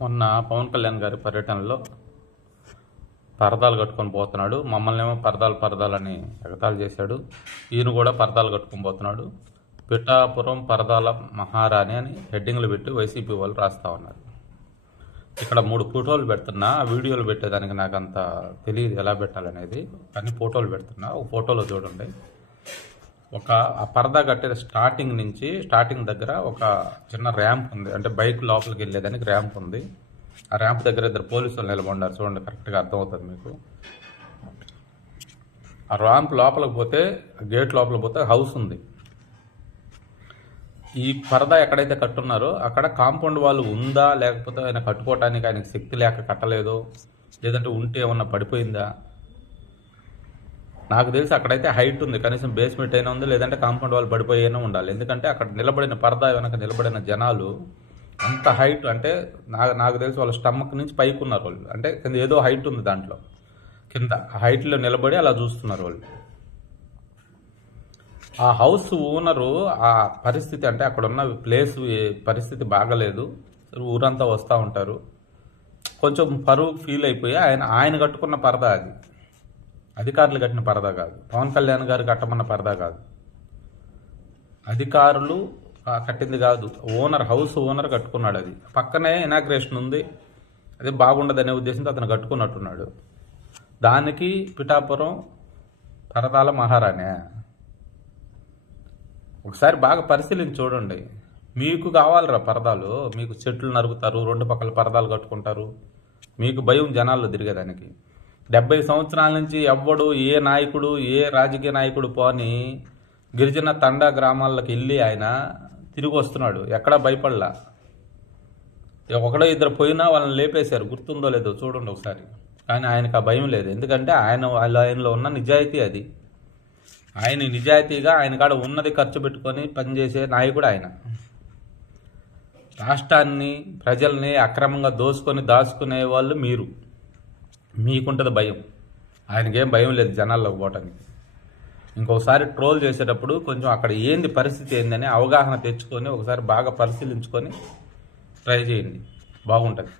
మొన్న పవన్ కళ్యాణ్ గారి పర్యటనలో పరదాలు కట్టుకొని పోతున్నాడు. మమ్మల్ని ఏమో పరదాలని ఎగతాళి చేశాడు. ఈయన కూడా పరదాలు కట్టుకొని పోతున్నాడు. పిఠాపురం పరదాల మహారాణి అని హెడ్డింగ్లు పెట్టి వైసీపీ వాళ్ళు రాస్తా ఉన్నారు. ఇక్కడ 3 ఫోటోలు పెడుతున్నా. ఆ వీడియోలు పెట్టేదానికి నాకు అంత తెలియదు ఎలా పెట్టాలనేది, కానీ ఫోటోలు పెడుతున్నా. ఒక ఫోటోలో చూడండి, ఆ పరదా కట్టే స్టార్టింగ్ దగ్గర ఒక చిన్న ర్యాంప్ ఉంది. అంటే బైక్ లోపలికి వెళ్ళేదానికి ర్యాంప్ ఉంది. ఆ ర్యాంప్ దగ్గర 2 పోలీసులు నిలబడ్డారు. చూడండి, కరెక్ట్గా అర్థమవుతుంది మీకు. ఆ ర్యాంప్ లోపలికి పోతే, గేట్ లోపలికి పోతే హౌస్ ఉంది. ఈ పరదా ఎక్కడైతే కట్టున్నారో అక్కడ కాంపౌండ్ వాళ్ళు ఉందా, లేకపోతే ఆయన కట్టుకోవటానికి ఆయనకి శక్తి లేక కట్టలేదో, లేదంటే ఉంటే ఏమన్నా పడిపోయిందా. నాకు తెలిసి అక్కడైతే హైట్ ఉంది, కనీసం బేస్మెంట్ అయినా ఉంది, లేదంటే కాంపౌండ్ వాళ్ళు పడిపోయినా ఉండాలి. ఎందుకంటే అక్కడ నిలబడిన పరదా వెనక నిలబడిన జనాలు అంత హైట్, అంటే నాకు తెలిసి వాళ్ళ స్టమక్ నుంచి పైకి ఉన్నారు వాళ్ళు. అంటే కింద ఏదో హైట్ ఉంది, దాంట్లో కింద హైట్లో నిలబడి అలా చూస్తున్నారు వాళ్ళు. ఆ హౌస్ ఓనరు ఆ పరిస్థితి, అంటే అక్కడ ఉన్న ప్లేస్ పరిస్థితి బాగలేదు. ఊరంతా వస్తూ ఉంటారు. కొంచెం పరువు ఫీల్ అయిపోయి ఆయన కట్టుకున్న పరదా అది. అధికారులు కట్టిన పరదా కాదు, పవన్ కళ్యాణ్ గారు కట్టమన్న పరదా కాదు, అధికారులు కట్టింది కాదు. హౌస్ ఓనర్ కట్టుకున్నాడు. అది పక్కనే ఇనాగ్రేషన్ ఉంది. అది బాగుండదనే ఉద్దేశంతో అతను కట్టుకున్నట్టున్నాడు. దానికి పిఠాపురం పరదాల మహారాణి. ఒకసారి బాగా పరిశీలించి చూడండి. మీకు కావాలరా పరదాలు? మీకు చెట్లు నరుకుతారు, 2 పక్కల పరదాలు కట్టుకుంటారు. మీకు భయం జనాల్లో తిరిగేదానికి. 70 సంవత్సరాల నుంచి ఎవ్వడు, ఏ నాయకుడు, ఏ రాజకీయ నాయకుడు పోని గిరిజన తండా గ్రామాలకు వెళ్ళి ఆయన తిరిగి వస్తున్నాడు. ఎక్కడా భయపడలా. ఒకడో 2 పోయినా వాళ్ళని లేపేశారు, గుర్తుందో లేదో చూడండి ఒకసారి. కానీ ఆయనకు ఆ భయం లేదు. ఎందుకంటే ఆయనలో ఉన్న నిజాయితీ అది. ఆయన నిజాయితీగా ఆయన కాడ ఉన్నది ఖర్చు పెట్టుకొని పనిచేసే నాయకుడు ఆయన. రాష్ట్రాన్ని, ప్రజల్ని అక్రమంగా దాచుకునే వాళ్ళు మీరు. మీకుంటుంది భయం. ఆయనకేం భయం లేదు జనాల్లోకి పోవటానికి. ఇంకొకసారి ట్రోల్ చేసేటప్పుడు కొంచెం అక్కడ పరిస్థితి ఏందని అవగాహన తెచ్చుకొని ఒకసారి బాగా పరిశీలించుకొని ట్రై చేయండి, బాగుంటుంది.